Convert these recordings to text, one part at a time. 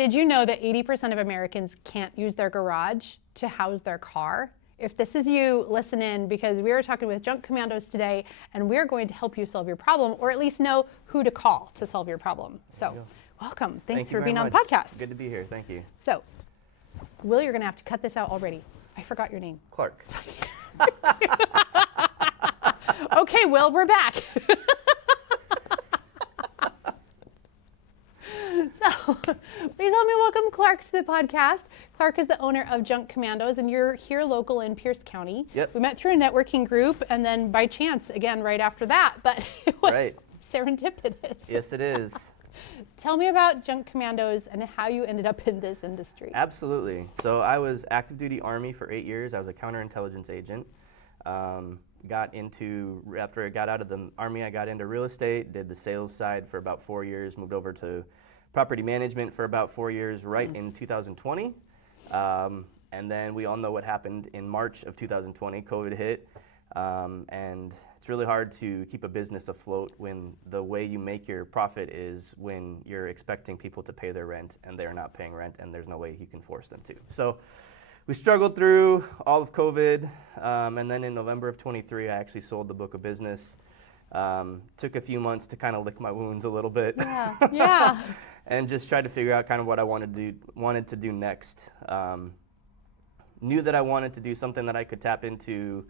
Did you know that 80% of Americans can't use their garage to house their car? If this is you, listen in, because we are talking with Junk Commandos today, and we're going to help you solve your problem, or at least know who to call to solve your problem. So, welcome. Thanks for being on the podcast. Good to be here. Thank you. So, Will, you're going to have to cut this out already. I forgot your name. Clark. Okay, Will, we're back. So, please help me welcome Clark to the podcast. Clark is the owner of Junk Commandos, and you're here local in Pierce County. Yep. We met through a networking group, and then by chance, again, right after that, but it was serendipitous. Yes, it is. Tell me about Junk Commandos and how you ended up in this industry. Absolutely. So I was active duty Army for 8 years. I was a counterintelligence agent. After I got out of the Army, I got into real estate, did the sales side for about 4 years, moved over to property management for about 4 years, right in 2020. And then we all know what happened in March of 2020, COVID hit. And it's really hard to keep a business afloat when the way you make your profit is when you're expecting people to pay their rent and they're not paying rent and there's no way you can force them to. So we struggled through all of COVID, and then in November of 23, I actually sold the book of business. Took a few months to kind of lick my wounds a little bit. Yeah. And just tried to figure out kind of what I wanted to do next. Knew that I wanted to do something that I could tap into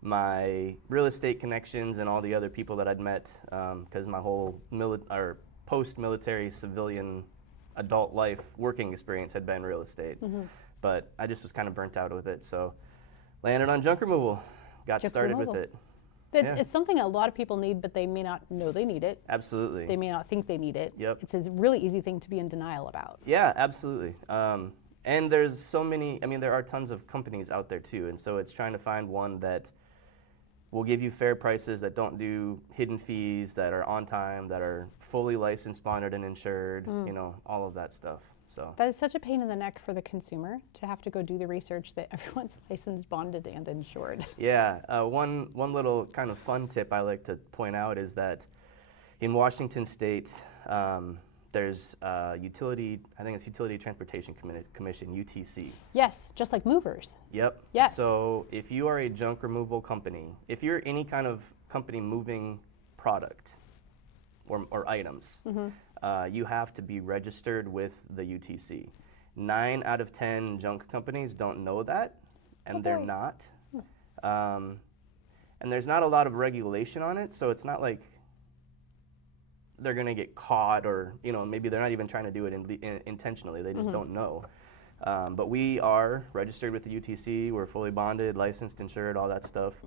my real estate connections and all the other people that I'd met, because my whole post-military civilian adult life working experience had been real estate. Mm-hmm. But I just was kind of burnt out with it, so landed on junk removal, got started with it. It's something a lot of people need, but they may not know they need it. Absolutely. They may not think they need it. Yep. It's a really easy thing to be in denial about. Yeah, absolutely. And there's so many, there are tons of companies out there too, and so it's trying to find one that will give you fair prices, that don't do hidden fees, that are on time, that are fully licensed, bonded, and insured, all of that stuff. So that is such a pain in the neck for the consumer to have to go do the research that everyone's licensed, bonded, and insured. Yeah, one little kind of fun tip I like to point out is that in Washington State, there's Utility Transportation Commission, UTC. Yes, just like movers. Yep. Yes. So if you are a junk removal company, if you're any kind of company moving product or items, you have to be registered with the UTC. 9 out of 10 junk companies don't know that, and they're not. And there's not a lot of regulation on it, so it's not like they're going to get caught, or maybe they're not even trying to do it intentionally. They just don't know. But we are registered with the UTC. We're fully bonded, licensed, insured, all that stuff.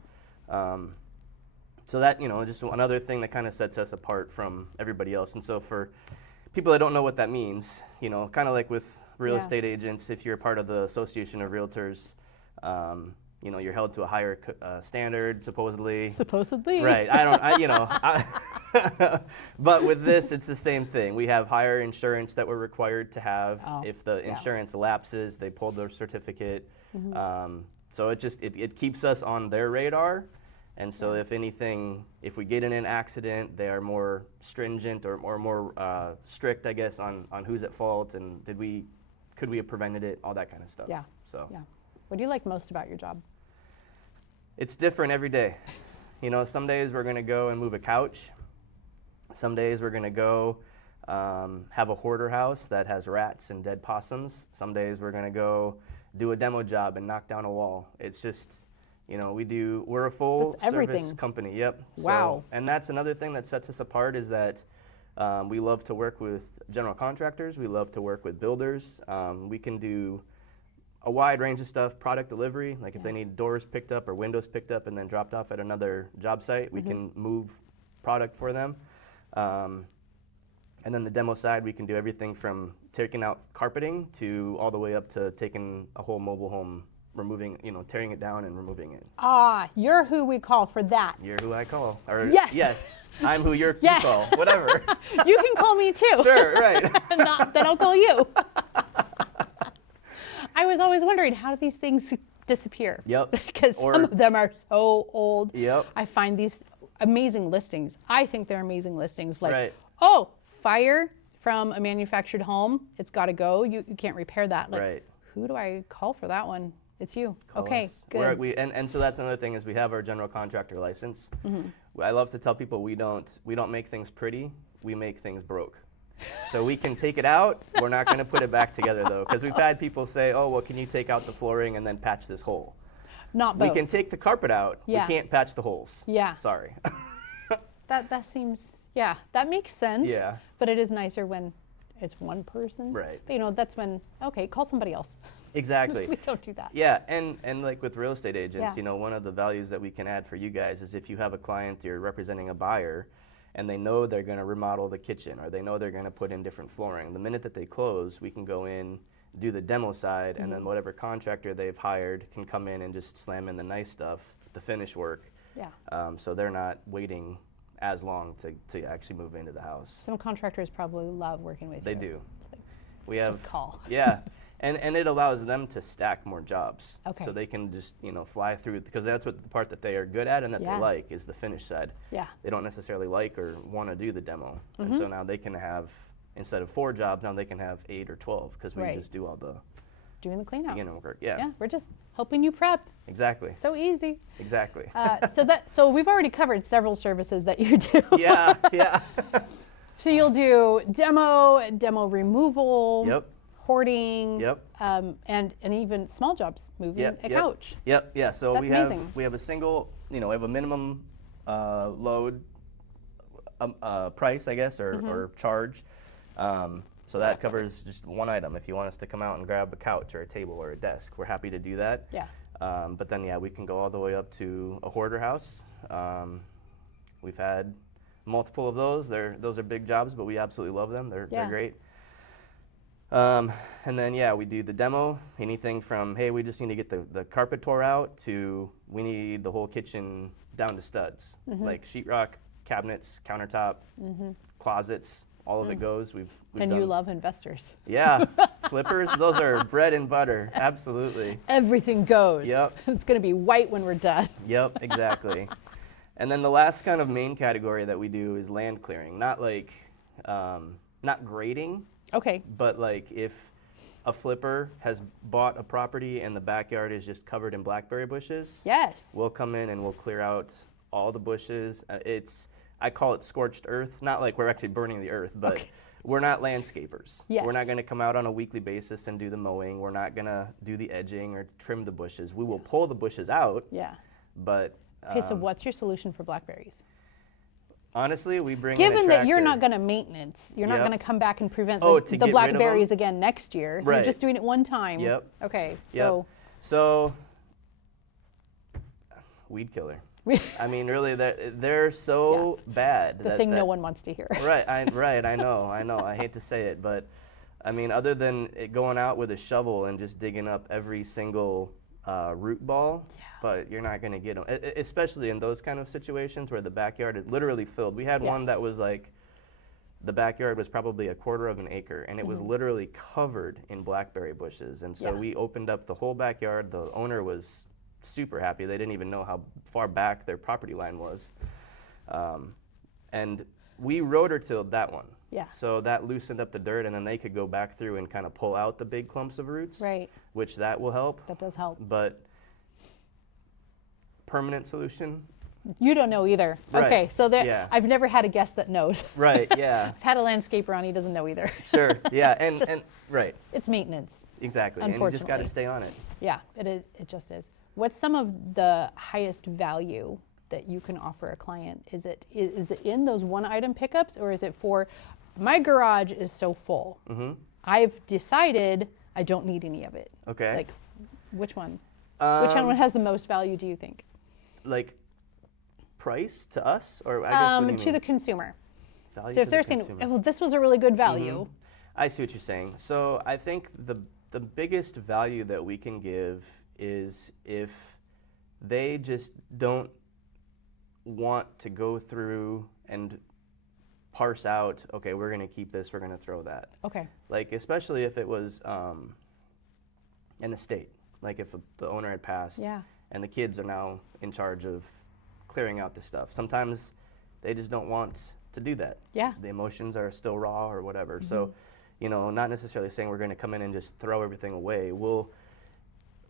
So that, just another thing that kind of sets us apart from everybody else. And so for people that don't know what that means, kind of like with real estate agents, if you're part of the Association of Realtors, you're held to a higher standard, supposedly. Supposedly. Right. But with this, it's the same thing. We have higher insurance that we're required to have. If the insurance lapses, they pull their certificate. So it keeps us on their radar. And so if anything, if we get in an accident, they are more stringent or more strict, I guess, on who's at fault and could we have prevented it, all that kind of stuff. Yeah. So. Yeah. What do you like most about your job? It's different every day. Some days we're going to go and move a couch. Some days we're going to go have a hoarder house that has rats and dead possums. Some days we're going to go do a demo job and knock down a wall. It's just, we're a full service company. Yep. Wow. So, and that's another thing that sets us apart is that we love to work with general contractors. We love to work with builders. We can do a wide range of stuff, product delivery, like if they need doors picked up or windows picked up and then dropped off at another job site, we can move product for them. And then the demo side, we can do everything from taking out carpeting to all the way up to taking a whole mobile home, tearing it down and removing it. You're who we call for that. You're who I call. Or yes. I'm who you call, whatever. You can call me too. Sure, right. Then I'll call you. I was always wondering, how do these things disappear? Yep. Because some of them are so old. Yep. I find these amazing listings. I think they're amazing listings. Like, right. fire from a manufactured home. It's got to go. You can't repair that. Like, Right. who do I call for that one? It's you. Call Okay, us. good. And so that's another thing is we have our general contractor license. Mm-hmm. I love to tell people we don't make things pretty. We make things broke. So we can take it out. We're not going to put it back together though, because we've had people say, "Oh, well, can you take out the flooring and then patch this hole?" Not both. We can take the carpet out. Yeah. We can't patch the holes. Yeah. Sorry. That seems, yeah, that makes sense. Yeah. But it is nicer when it's one person. Right. But, you know, that's when, okay, call somebody else. Exactly. We don't do that. Yeah, and like with real estate agents, Yeah. you know, one of the values that we can add for you guys is if you have a client, you're representing a buyer, and they know they're going to remodel the kitchen or they know they're going to put in different flooring. The minute that they close, we can go in, do the demo side, and then whatever contractor they've hired can come in and just slam in the nice stuff, the finish work. Yeah. So they're not waiting as long to actually move into the house. Some contractors probably love working with They you. do. We have Just call. Yeah. And it allows them to stack more jobs. Okay. So they can just, you know, fly through, because that's what the part that they are good at and that Yeah. they like is the finish side. Yeah. They don't necessarily like or want to do the demo. And so now they can have, instead of 4 jobs, now they can have 8 or 12 because we Right. just do all the Doing the clean out. beginning work. Yeah. Yeah, we're just helping you prep. Exactly. So easy. Exactly. So we've already covered several services that you do. Yeah. Yeah. So you'll do demo removal. Yep. Hoarding. Yep. And even small jobs, moving Yep, a yep. couch. Yep. Yeah. So That's we have amazing. a single, you know, we have a minimum load price, I guess, or charge. So that covers just one item. If you want us to come out and grab a couch or a table or a desk, we're happy to do that. Yeah. But then, yeah, we can go all the way up to a hoarder house. We've had multiple of those. Those are big jobs, but we absolutely love them. They're great. And then, yeah, we do the demo, anything from, hey, we just need to get the carpet tore out, to we need the whole kitchen down to studs, like sheetrock, cabinets, countertop, closets, all of it goes. We've And done, you love investors. Yeah, flippers, those are bread and butter, absolutely. Everything goes. Yep. It's going to be white when we're done. Yep, exactly. And then the last kind of main category that we do is land clearing, not like, not grading, Okay. but like if a flipper has bought a property and the backyard is just covered in blackberry bushes, Yes. we'll come in and we'll clear out all the bushes. I call it scorched earth, not like we're actually burning the earth, but we're not landscapers. Yes. We're not going to come out on a weekly basis and do the mowing. We're not going to do the edging or trim the bushes. We will pull the bushes out, Yeah. but Okay, so what's your solution for blackberries? honestly, we bring in a Given that you're not tractor. going to maintenance, you're not Yep. going to come back and prevent Oh, the to get rid of blackberries them? again next year. Right. You're just doing it one time. Yep. Okay, Yep. so So, weed killer. I mean, really, they're so bad. the thing no one wants to hear. Right, I know. I hate to say it, but I mean, other than it going out with a shovel and just digging up every single root ball, but you're not going to get them, especially in those kind of situations where the backyard is literally filled. We had one Yes. that was like, the backyard was probably 1/4 of an acre, and it was literally covered in blackberry bushes. And so Yeah. we opened up the whole backyard. The owner was super happy. They didn't even know how far back their property line was. And we rotor-tilled that one. Yeah. So that loosened up the dirt, and then they could go back through and kind of pull out the big clumps of roots, Right. which that will help. That does help. But permanent solution? You don't know either. Right. Okay, so Yeah. I've never had a guest that knows. Right, yeah. I've had a landscaper on, he doesn't know either. Sure, yeah, and Just- right, It's maintenance. exactly. And you just got to Unfortunately. stay on it. Yeah, it just is. What's some of the highest value that you can offer a client? Is it in those one item pickups, or is it for, my garage is so full. I've decided I don't need any of it. Okay. Like, which one? Which one has the most value, do you think? Like price to us, or I guess what do you To mean? the consumer. Value So to if the they're saying, consumer. oh, well, this was a really good value. I see what you're saying. So I think the biggest value that we can give is if they just don't want to go through and parse out, okay, we're going to keep this, we're going to throw that. Okay. Like, especially if it was an estate, like if the owner had passed Yeah. and the kids are now in charge of clearing out the stuff. Sometimes they just don't want to do that. Yeah. The emotions are still raw or whatever. So, you know, not necessarily saying we're going to come in and just throw everything away.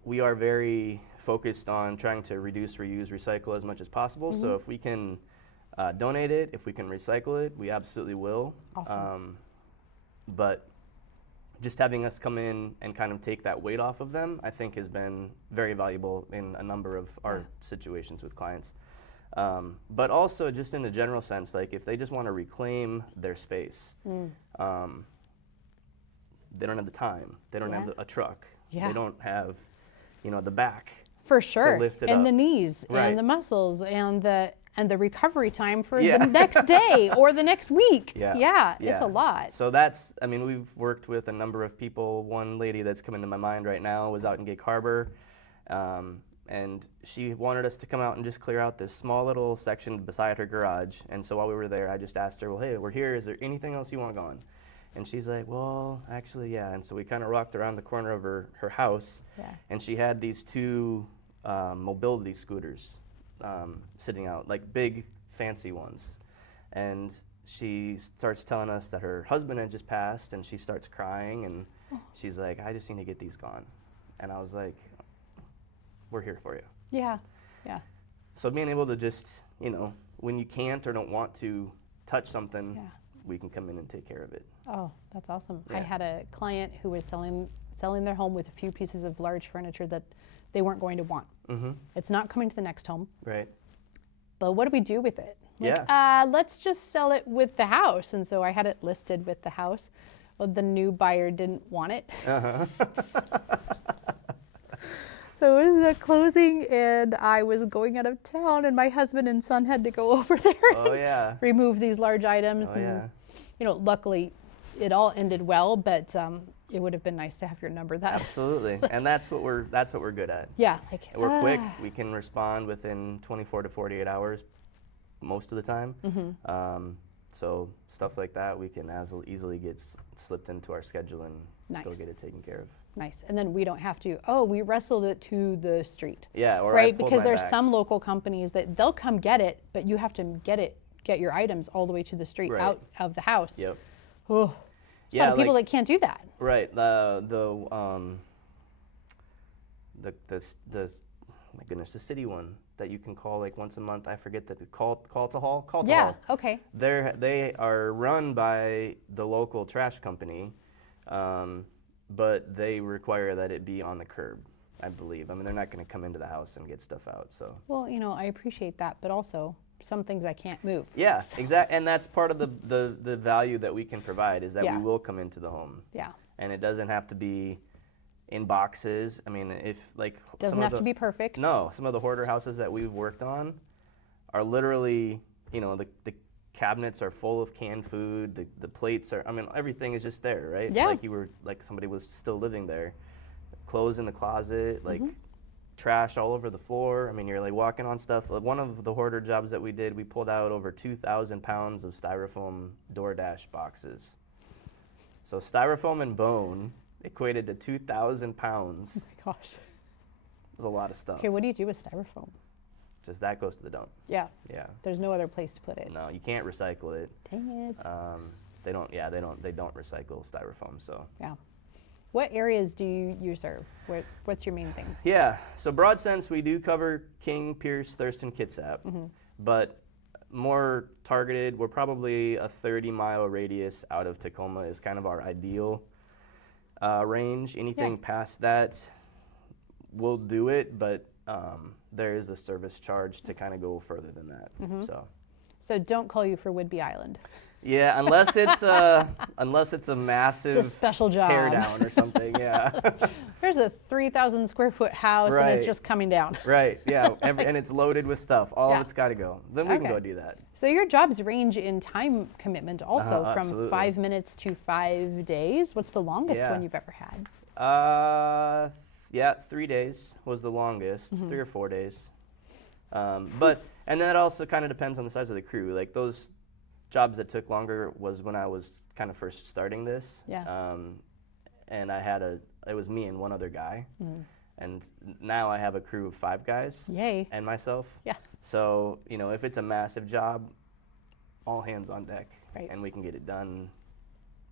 We are very focused on trying to reduce, reuse, recycle as much as possible. So if we can donate it, if we can recycle it, we absolutely will. Awesome. But just having us come in and kind of take that weight off of them, I think has been very valuable in a number of our situations with clients. But also just in a general sense, like if they just want to reclaim their space, they don't have the time, they don't have a truck, they don't have, you know, the back. For sure. To lift it and up. the knees Right. and the muscles and the recovery time for the next day or the next week. It's a lot. So that's, I mean, we've worked with a number of people. One lady that's coming to my mind right now was out in Gig Harbor, and she wanted us to come out and just clear out this small little section beside her garage. And so while we were there, I just asked her, well, hey, we're here. Is there anything else you want gone? And she's like, well, actually, yeah. And so we kind of walked around the corner of her house, and she had these two mobility scooters sitting out, like big, fancy ones. And she starts telling us that her husband had just passed, and she starts crying, and she's like, I just need to get these gone. And I was like, we're here for you. Yeah. So being able to just, you know, when you can't or don't want to touch something, we can come in and take care of it. Oh, that's awesome. I had a client who was selling their home with a few pieces of large furniture that they weren't going to want. It's not coming to the next home. Right. But what do we do with it? Like, let's just sell it with the house. And so I had it listed with the house. Well, the new buyer didn't want it. So it was a closing, and I was going out of town, and my husband and son had to go over there and remove these large items. And, you know, luckily, it all ended well, but it would have been nice to have your number. That Absolutely, and that's what we're good at. Like We're quick. We can respond within 24 to 48 hours, most of the time. So stuff like that, we can as easily get slipped into our schedule and go get it taken care of. Nice. And then we don't have to, we wrestled it to the street. Yeah, or right? Because there's some local companies that they'll come get it, but you have to get your items all the way to the street, out of the house. Yep. Oh, there's a lot of people that can't do that. Right. My goodness, the city one that you can call like once a month. I forget the call to haul. Call to haul. Okay. They are run by the local trash company, but they require that it be on the curb, I believe. I mean, they're not going to come into the house and get stuff out. So. Well, you know, I appreciate that, but also some things I can't move. Yeah, exactly. And that's part of the value that we can provide is that we will come into the home. Yeah. And it doesn't have to be in boxes. I mean, if like doesn't have to be perfect. No, some of the hoarder houses that we've worked on are literally, you know, the cabinets are full of canned food. The plates are. I mean, everything is just there, right? Yeah. Like somebody was still living there. Clothes in the closet, like trash all over the floor. I mean, you're like walking on stuff. One of the hoarder jobs that we did, we pulled out over 2,000 pounds of styrofoam DoorDash boxes. So styrofoam and bone equated to 2,000 pounds. Oh my gosh. There's a lot of stuff. Okay, what do you do with styrofoam? Just that goes to the dump. Yeah. Yeah. There's no other place to put it. No, you can't recycle it. Dang it. They don't recycle styrofoam, so. Yeah. What areas do you serve? What's your main thing? Yeah, so broad sense, we do cover King, Pierce, Thurston, Kitsap, but more targeted, we're probably a 30-mile radius out of Tacoma is kind of our ideal range. Anything past that, we'll do it, but there is a service charge to kind of go further than that. So don't call you for Whidbey Island. Yeah, unless it's a massive it's a special job. tear down or something. Yeah. There's a 3,000 square foot house and it's just coming down. Right. Yeah. And it's loaded with stuff. All of it's got to go. Then we can go do that. So your jobs range in time commitment also from absolutely. 5 minutes to 5 days. What's the longest one you've ever had? 3 days was the longest. 3 or 4 days. And that also kind of depends on the size of the crew. Like those jobs that took longer was when I was kind of first starting this. Yeah. And it was me and one other guy. And now I have a crew of 5 guys. Yay. And myself. Yeah. So, you know, if it's a massive job, all hands on deck, Right. and we can get it done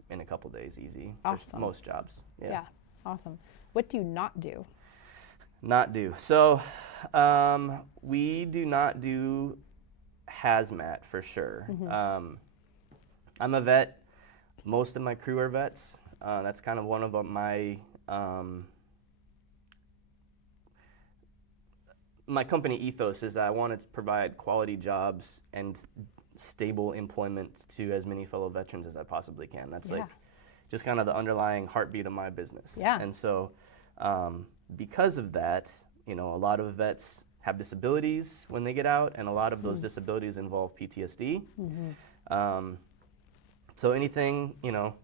in a couple days, easy. Awesome. For most jobs. Yeah. Awesome. What do you not do? Not do. So we do not do hazmat for sure. I'm a vet. Most of my crew are vets. That's kind of one of my company ethos is that I want to provide quality jobs and stable employment to as many fellow veterans as I possibly can. That's like just kind of the underlying heartbeat of my business. Yeah. And so because of that, you know, a lot of vets have disabilities when they get out, and a lot of those disabilities involve PTSD. So anything, you know,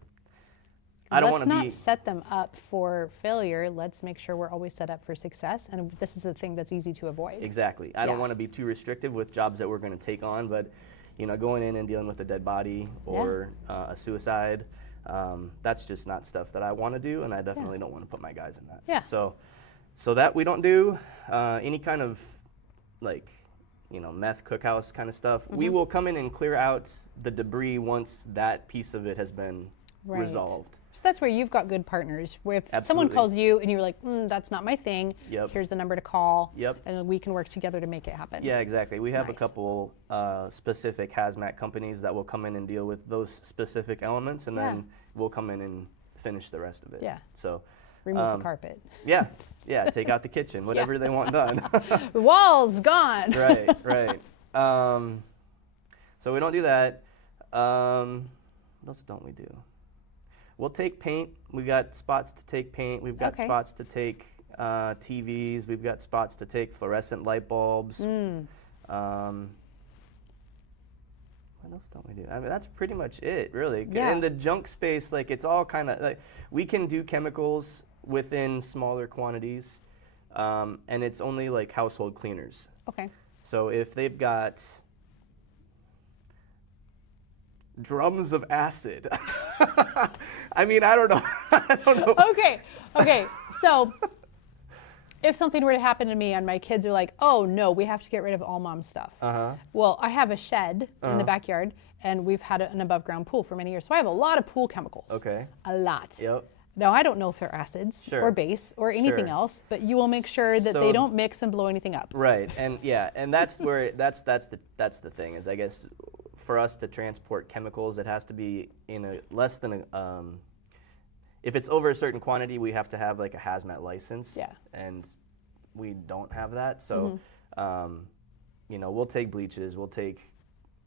I don't want to be. Let's not set them up for failure. Let's make sure we're always set up for success. And this is a thing that's easy to avoid. Exactly. I don't want to be too restrictive with jobs that we're going to take on, but, you know, going in and dealing with a dead body or a suicide, that's just not stuff that I want to do, and I definitely don't want to put my guys in that. Yeah. So that we don't do. Any kind of, like, you know, meth cookhouse kind of stuff. We will come in and clear out the debris once that piece of it has been resolved. So that's where you've got good partners. Where if someone Absolutely. calls you and you're like, that's not my thing, Yep. here's the number to call, Yep. and we can work together to make it happen. Yeah, exactly. We have a Nice. couple specific hazmat companies that will come in and deal with those specific elements, and then we'll come in and finish the rest of it. Yeah. So, Remove the carpet. yeah, take out the kitchen, whatever they want done. The wall's gone. Right. So we don't do that. What else don't we do? We'll take paint. We've got spots to take paint. We've got spots to take TVs. We've got spots to take fluorescent light bulbs. What else don't we do? I mean, that's pretty much it, really. Yeah. In the junk space, like, it's all kind of like, we can do chemicals within smaller quantities, and it's only like household cleaners. Okay. So if they've got drums of acid, I mean, I don't know. I don't know. Okay. So if something were to happen to me and my kids are like, oh no, we have to get rid of all mom's stuff. Well, I have a shed in the backyard, and we've had an above ground pool for many years. So I have a lot of pool chemicals. Okay. A lot. Yep. Now, I don't know if they're acids or base or anything else, but you will make sure that they don't mix and blow anything up. Right, and and that's where that's the thing is, I guess, for us to transport chemicals, it has to be in a less than a. If it's over a certain quantity, we have to have like a hazmat license. Yeah. And we don't have that, so you know, we'll take bleaches, we'll take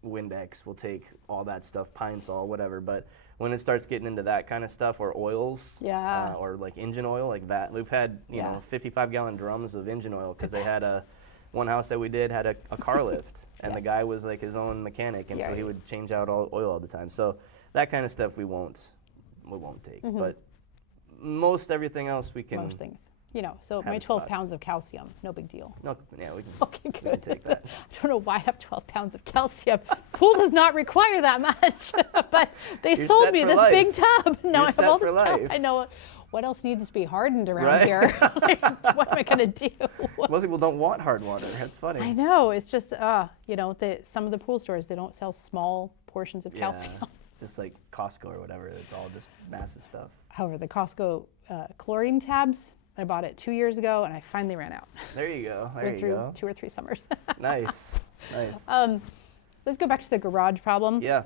Windex, we'll take all that stuff, Pine Sol, whatever, but when it starts getting into that kind of stuff, or oils, or like engine oil, like that, we've had, you know, 55-gallon drums of engine oil, because they had one house that we did had a car lift, and the guy was like his own mechanic, and so he would change out all oil all the time. So that kind of stuff we won't take, but most everything else we can. Most things. You know, so my 12 pounds of calcium, no big deal. No, yeah, we can. Okay, We good. can take that. I don't know why I have 12 pounds of calcium. Pool does not require that much, but they You're sold set me for this life. big tub. Now You're I have set all for this life. I know what else needs to be hardened around Right. here. Like, what am I going to do? Most people don't want hard water. That's funny. I know. It's just, you know, some of the pool stores, they don't sell small portions of Yeah, calcium. just like Costco or whatever. It's all just massive stuff. However, the Costco chlorine tabs, I bought it 2 years ago, and I finally ran out. There you go. There Went you through go. 2 or 3 summers. Nice. Let's go back to the garage problem. Yeah.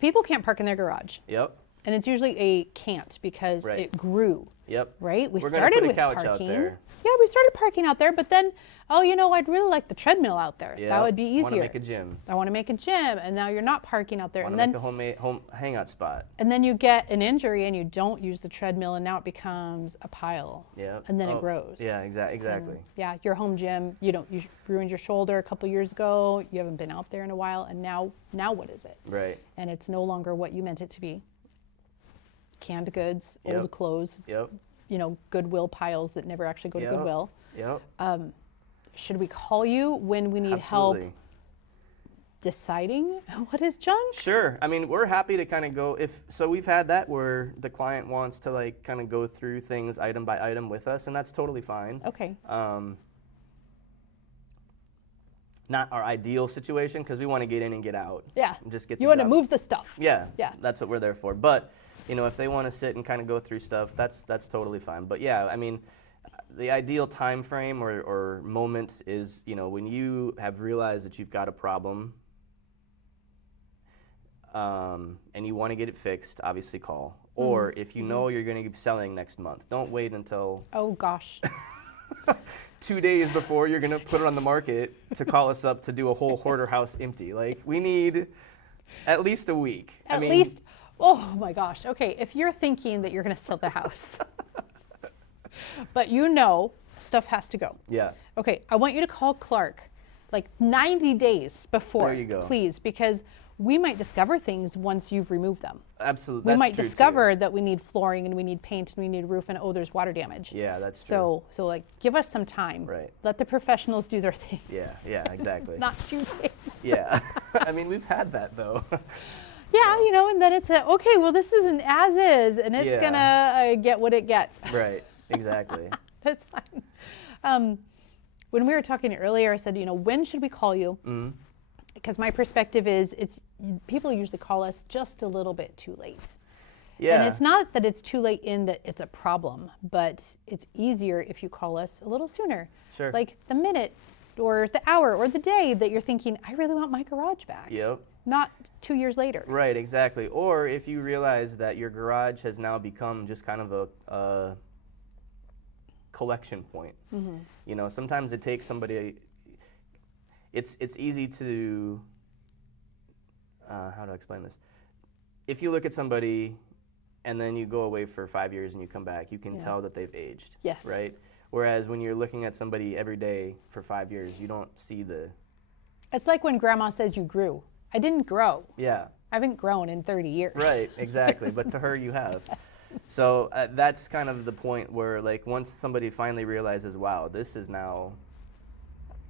People can't park in their garage, Yep. and it's usually a can't because it grew. Yep. Right? We're gonna started put a with couch out parking. there. Yeah, we started parking out there, but then, oh, you know, I'd really like the treadmill out there. Yeah. That would be easier. Want to make a gym. I want to make a gym, and now you're not parking out there. Want And to then, make a home hangout spot. and then you get an injury and you don't use the treadmill, and now it becomes a pile. Yeah. And then it grows. Yeah. Exactly. Yeah, your home gym, you ruined your shoulder a couple years ago. You haven't been out there in a while, and now what is it? Right. And it's no longer what you meant it to be. Canned goods, Yep. old clothes, Yep. you know, Goodwill piles that never actually go to Yep. Goodwill. Yep. Should we call you when we need Absolutely. help deciding what is junk? Sure. I mean, we're happy to kind of go so we've had that where the client wants to like kind of go through things item by item with us, and that's totally fine. Okay. not our ideal situation because we want to get in and get out. Yeah. And just get You the want to job. move the stuff. Yeah. Yeah. That's what we're there for. But, you know, if they want to sit and kind of go through stuff, that's totally fine. But yeah, I mean, the ideal time frame or moment is, you know, when you have realized that you've got a problem and you want to get it fixed, obviously call. Or if you know you're going to be selling next month, don't wait until Oh gosh. 2 days before you're going to put it on the market to call us up to do a whole hoarder house empty. Like, we need at least a week. At least, oh my gosh. Okay, if you're thinking that you're going to sell the house, but you know stuff has to go. Yeah. Okay, I want you to call Clark like 90 days before, There you go. please, because we might discover things once you've removed them. Absolutely. We That's might true, discover too. that we need flooring and we need paint and we need a roof and oh, there's water damage. Yeah, that's true. So like, give us some time. Right. Let the professionals do their thing. Yeah, exactly. Not 2 days. Yeah. I mean, we've had that, though. Yeah, you know, and then it's okay, well, this is an as is, and it's Yeah. gonna get what it gets. Right, exactly. That's fine. When we were talking earlier, I said, you know, when should we call you? Mm-hmm. Because my perspective is, people usually call us just a little bit too late. Yeah. And it's not that it's too late in that it's a problem, but it's easier if you call us a little sooner. Sure. Like the minute or the hour or the day that you're thinking, I really want my garage back. Yep. Not 2 years later. Right, exactly. Or if you realize that your garage has now become just kind of a collection point. Mm-hmm. You know, sometimes it takes somebody. It's easy to. How do I explain this? If you look at somebody, and then you go away for 5 years and you come back, you can tell that they've aged. Yes. Right. Whereas when you're looking at somebody every day for 5 years, you don't see the. It's like when grandma says you grew. I didn't grow. Yeah. I haven't grown in 30 years. Right, exactly. But to her, you have. So that's kind of the point where, like, once somebody finally realizes, wow, this is now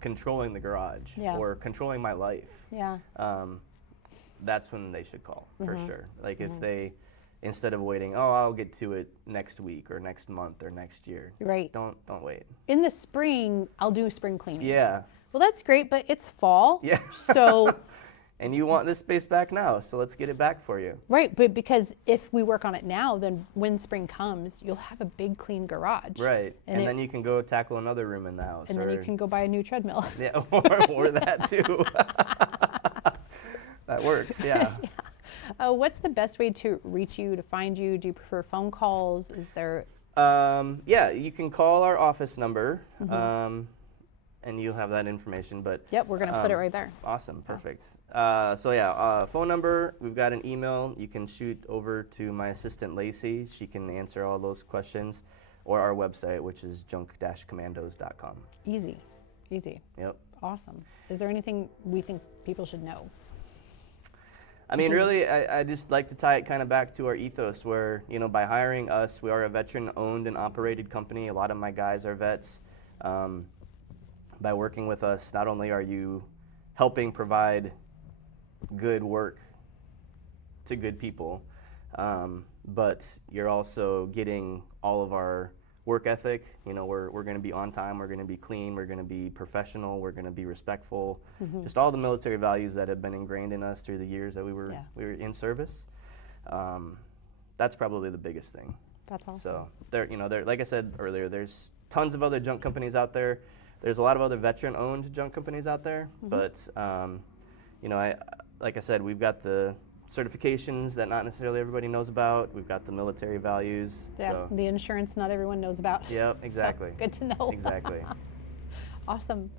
controlling the garage or controlling my life, Yeah. that's when they should call, for sure. Like, if they, instead of waiting, oh, I'll get to it next week or next month or next year. Right. Don't wait. In the spring, I'll do spring cleaning. Yeah. Well, that's great, but it's fall. Yeah. So. And you want this space back now, so let's get it back for you. Right, but because if we work on it now, then when spring comes, you'll have a big clean garage. Right, and it- then you can go tackle another room in the house. And then you can go buy a new treadmill. Yeah, or that too. That works, yeah. What's the best way to reach you, to find you? Do you prefer phone calls? Is there? Yeah, you can call our office number, and you'll have that information. But Yep, we're going to put it right there. awesome, perfect. Phone number. We've got an email. You can shoot over to my assistant Lacey. She can answer all those questions, or our website, which is junk-commandos.com. Easy. Yep. Awesome. Is there anything we think people should know? I mean, really, I just like to tie it kind of back to our ethos where, you know, by hiring us, we are a veteran-owned and operated company. A lot of my guys are vets. By working with us, not only are you helping provide good work to good people, but you're also getting all of our work ethic. You know, we're going to be on time, we're going to be clean, we're going to be professional, we're going to be respectful. Just all the military values that have been ingrained in us through the years that we were in service. That's probably the biggest thing. That's awesome. So there, like I said earlier, there's tons of other junk companies out there. There's a lot of other veteran-owned junk companies out there, but like I said, we've got the certifications that not necessarily everybody knows about. We've got the military values. Yeah, So. the insurance not everyone knows about. Yep, exactly. So, good to know. Exactly. Awesome.